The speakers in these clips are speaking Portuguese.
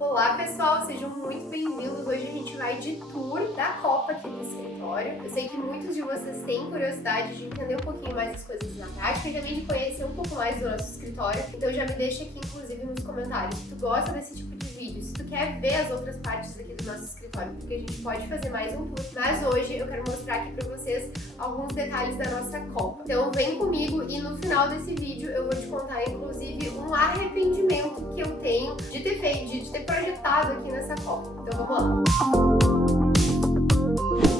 Olá pessoal, sejam muito bem-vindos. Hoje a gente vai de tour da Copa aqui no escritório. Eu sei que muitos de vocês têm curiosidade de entender um pouquinho mais as coisas na prática e também de conhecer um pouco mais do nosso escritório. Então já me deixa aqui, inclusive, nos comentários se tu gosta desse tipo de vídeo, se tu quer ver as outras partes aqui do nosso escritório, porque a gente pode fazer mais um tour. Mas hoje eu quero mostrar aqui pra vocês alguns detalhes da nossa Copa. Então vem comigo e no final desse vídeo eu vou te contar, inclusive, um arrependimento que eu tenho de ter feito, de ter projetado aqui nessa Copa. Então vamos lá!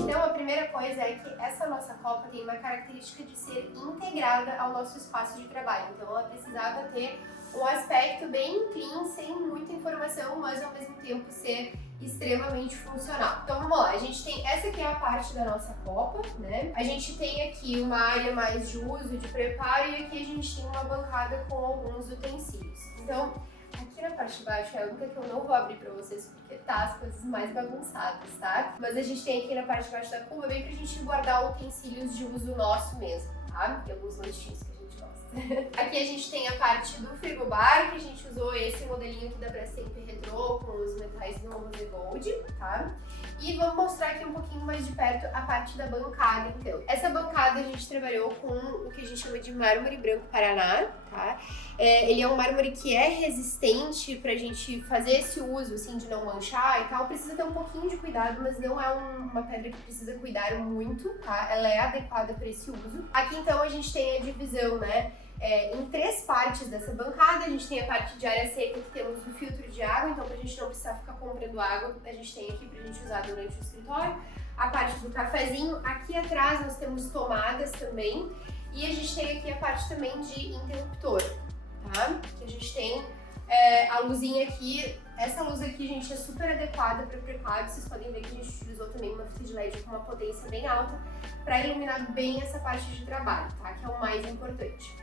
Então a primeira coisa é que essa nossa Copa tem uma característica de ser integrada ao nosso espaço de trabalho. Então ela precisava ter um aspecto bem clean, sem muita informação, mas ao mesmo tempo ser extremamente funcional. Então vamos lá, a gente tem essa aqui é a parte da nossa Copa, né? A gente tem aqui uma área mais de uso, de preparo, e aqui a gente tem uma bancada com alguns utensílios. Então aqui na parte de baixo é a única que eu não vou abrir pra vocês porque tá as coisas mais bagunçadas, tá? Mas a gente tem aqui na parte de baixo da cuba bem pra gente guardar utensílios de uso nosso mesmo, tá? E alguns lanchinhos que a gente gosta. Aqui a gente tem a parte do frigobar, que a gente usou esse modelinho aqui da Brastemp Retrô com os metais no Rose Gold, tá? E vou mostrar aqui um pouquinho mais de perto a parte da bancada, então. Essa bancada a gente trabalhou com o que a gente chama de mármore branco Paraná, tá? Ele é um mármore que é resistente pra gente fazer esse uso, assim, de não manchar e tal. Precisa ter um pouquinho de cuidado, mas não é uma pedra que precisa cuidar muito, tá? Ela é adequada para esse uso. Aqui, então, a gente tem a divisão, né? Em três partes dessa bancada. A gente tem a parte de área seca, que temos o filtro de água, então pra gente não precisar ficar comprando água, a gente tem aqui pra gente usar durante o escritório. A parte do cafezinho, aqui atrás nós temos tomadas também, e a gente tem aqui a parte também de interruptor, tá? Que a gente tem a luzinha aqui. Essa luz aqui, gente, é super adequada para preparo. Vocês podem ver que a gente utilizou também uma fita de LED com uma potência bem alta para iluminar bem essa parte de trabalho, tá? Que é o mais importante.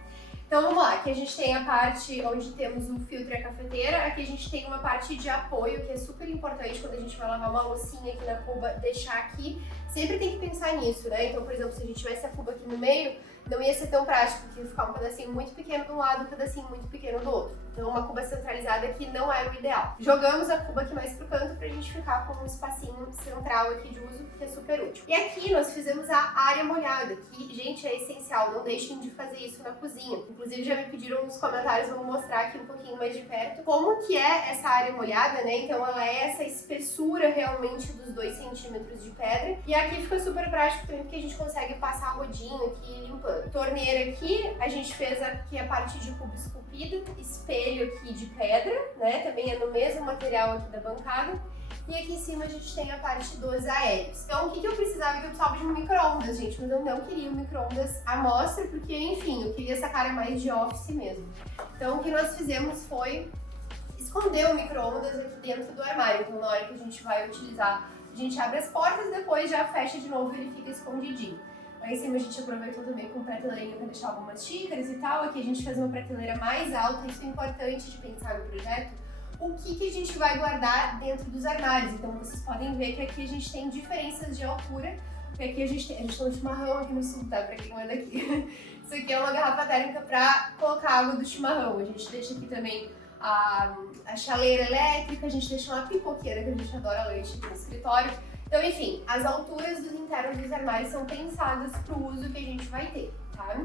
Então vamos lá, aqui a gente tem a parte onde temos o filtro e a cafeteira. Aqui a gente tem uma parte de apoio, que é super importante quando a gente vai lavar uma loucinha aqui na cuba, deixar aqui. Sempre tem que pensar nisso, né? Então, por exemplo, se a gente tivesse a cuba aqui no meio, não ia ser tão prático, que ia ficar um pedacinho muito pequeno de um lado e um pedacinho muito pequeno do outro. Então uma cuba centralizada aqui não é o ideal. Jogamos a cuba aqui mais pro canto pra gente ficar com um espacinho central aqui de uso, que é super útil. E aqui nós fizemos a área molhada, que, gente, é essencial, não deixem de fazer isso na cozinha. Inclusive já me pediram nos comentários, vou mostrar aqui um pouquinho mais de perto, como que é essa área molhada, né? Então ela é essa espessura realmente dos 2 centímetros de pedra. E aqui fica super prático também, porque a gente consegue passar rodinho aqui limpando. Torneira aqui, a gente fez aqui a parte de cubo esculpida, espelho aqui de pedra, né? Também é no mesmo material aqui da bancada. E aqui em cima a gente tem a parte dos aéreos. Então o que eu precisava? Que eu precisava de um micro-ondas, gente, mas eu não queria um micro-ondas à mostra, porque, enfim, eu queria essa cara mais de office mesmo. Então o que nós fizemos foi esconder o micro-ondas aqui dentro do armário. Então na hora que a gente vai utilizar, a gente abre as portas e depois já fecha de novo e ele fica escondidinho. Lá em cima a gente aproveitou também com prateleirinha para deixar algumas xícaras e tal. Aqui a gente fez uma prateleira mais alta, isso é importante de pensar no projeto. O que a gente vai guardar dentro dos armários. Então vocês podem ver que aqui a gente tem diferenças de altura. Porque aqui a gente tem um chimarrão aqui no sul, tá? Pra quem não é daqui. Isso aqui é uma garrafa térmica para colocar água do chimarrão. A gente deixa aqui também a chaleira elétrica, a gente deixa uma pipoqueira, que a gente adora leite aqui no escritório. Então, enfim, as alturas dos internos dos armários são pensadas para o uso que a gente vai ter, tá?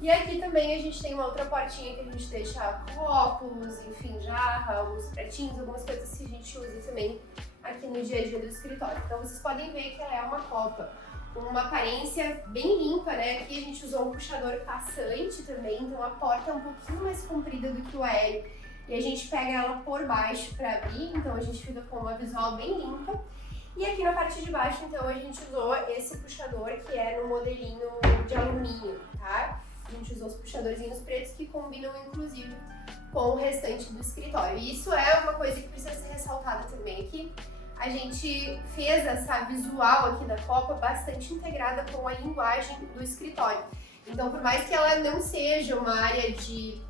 E aqui também a gente tem uma outra portinha que a gente deixa copos, enfim, jarra, alguns pratinhos, algumas coisas que a gente usa também aqui no dia a dia do escritório. Então, vocês podem ver que ela é uma copa com uma aparência bem limpa, né? Aqui a gente usou um puxador passante também, então a porta é um pouquinho mais comprida do que o aéreo. E a gente pega ela por baixo para abrir, então a gente fica com uma visual bem limpa. E aqui na parte de baixo, então, a gente usou esse puxador que é no modelinho de alumínio, tá? A gente usou os puxadorzinhos pretos que combinam, inclusive, com o restante do escritório. E isso é uma coisa que precisa ser ressaltada também aqui. A gente fez essa visual aqui da Copa bastante integrada com a linguagem do escritório. Então, por mais que ela não seja uma área de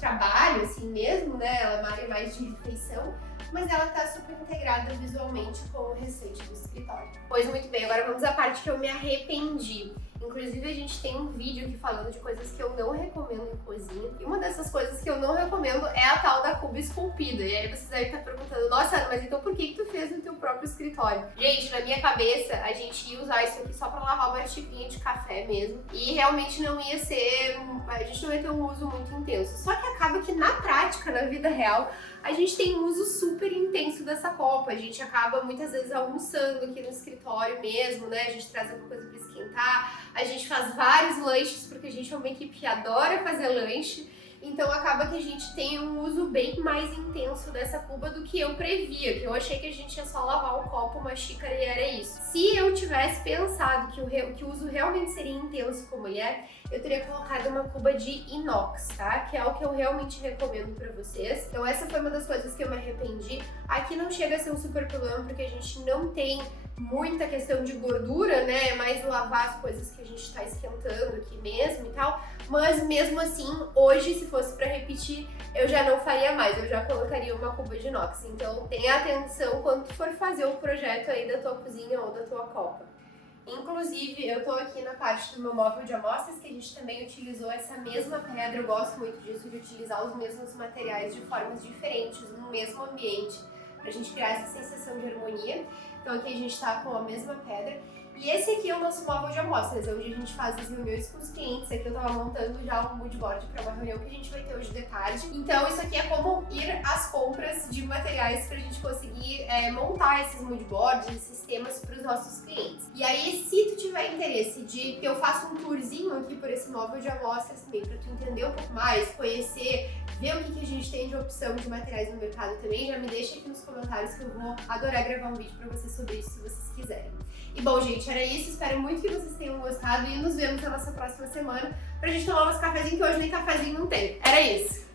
trabalho, assim mesmo, né? Ela é uma área mais de refeição, mas ela tá super integrada visualmente com o restante do escritório. Pois muito bem, agora vamos à parte que eu me arrependi. Inclusive, a gente tem um vídeo aqui falando de coisas que eu não recomendo em cozinha. E uma dessas coisas que eu não recomendo é a tal da cuba esculpida. E aí vocês devem estar perguntando, nossa, Ana, mas então por que tu fez no teu próprio escritório? Gente, na minha cabeça, a gente ia usar isso aqui só pra lavar uma xicrinha de café mesmo. E realmente não ia ser... a gente não ia ter um uso muito intenso. Só que acaba que na prática, na vida real, a gente tem um uso super intenso dessa copa. A gente acaba muitas vezes almoçando aqui no escritório mesmo, né? A gente traz alguma coisa pra esquentar. A gente faz vários lanches, porque a gente é uma equipe que adora fazer lanche. Então acaba que a gente tem um uso bem mais intenso dessa cuba do que eu previa, que eu achei que a gente ia só lavar o copo, uma xícara e era isso. Se eu tivesse pensado que o uso realmente seria intenso como ele é, eu teria colocado uma cuba de inox, tá? Que é o que eu realmente recomendo pra vocês. Então essa foi uma das coisas que eu me arrependi. Aqui não chega a ser um super problema, porque a gente não tem muita questão de gordura, né? É mais lavar as coisas que a gente tá esquentando aqui mesmo e tal. Mas mesmo assim, hoje, se fosse pra repetir, eu já não faria mais. Eu já colocaria uma cuba de inox. Então tenha atenção quando tu for fazer o projeto aí da tua cozinha ou da tua copa. Inclusive, eu tô aqui na parte do meu móvel de amostras, que a gente também utilizou essa mesma pedra. Eu gosto muito disso, de utilizar os mesmos materiais de formas diferentes, no mesmo ambiente, pra gente criar essa sensação de harmonia. Então aqui a gente tá com a mesma pedra. E esse aqui é o nosso móvel de amostras, onde a gente faz as reuniões com os clientes. Aqui eu tava montando já um mood board para uma reunião que a gente vai ter hoje de tarde. Então isso aqui é como ir às compras de materiais pra gente conseguir montar esses mood boards, esses temas para os nossos clientes. E aí, se tu tiver interesse de que eu faça um tourzinho aqui por esse móvel de amostras também, pra tu entender um pouco mais, conhecer, ver o que a gente tem de opção de materiais no mercado também, já me deixa aqui nos comentários que eu vou adorar gravar um vídeo pra vocês sobre isso, se vocês quiserem. E bom, gente, era isso. Espero muito que vocês tenham gostado e nos vemos na nossa próxima semana pra gente tomar nosso cafezinho, que hoje nem cafezinho não tem. Era isso!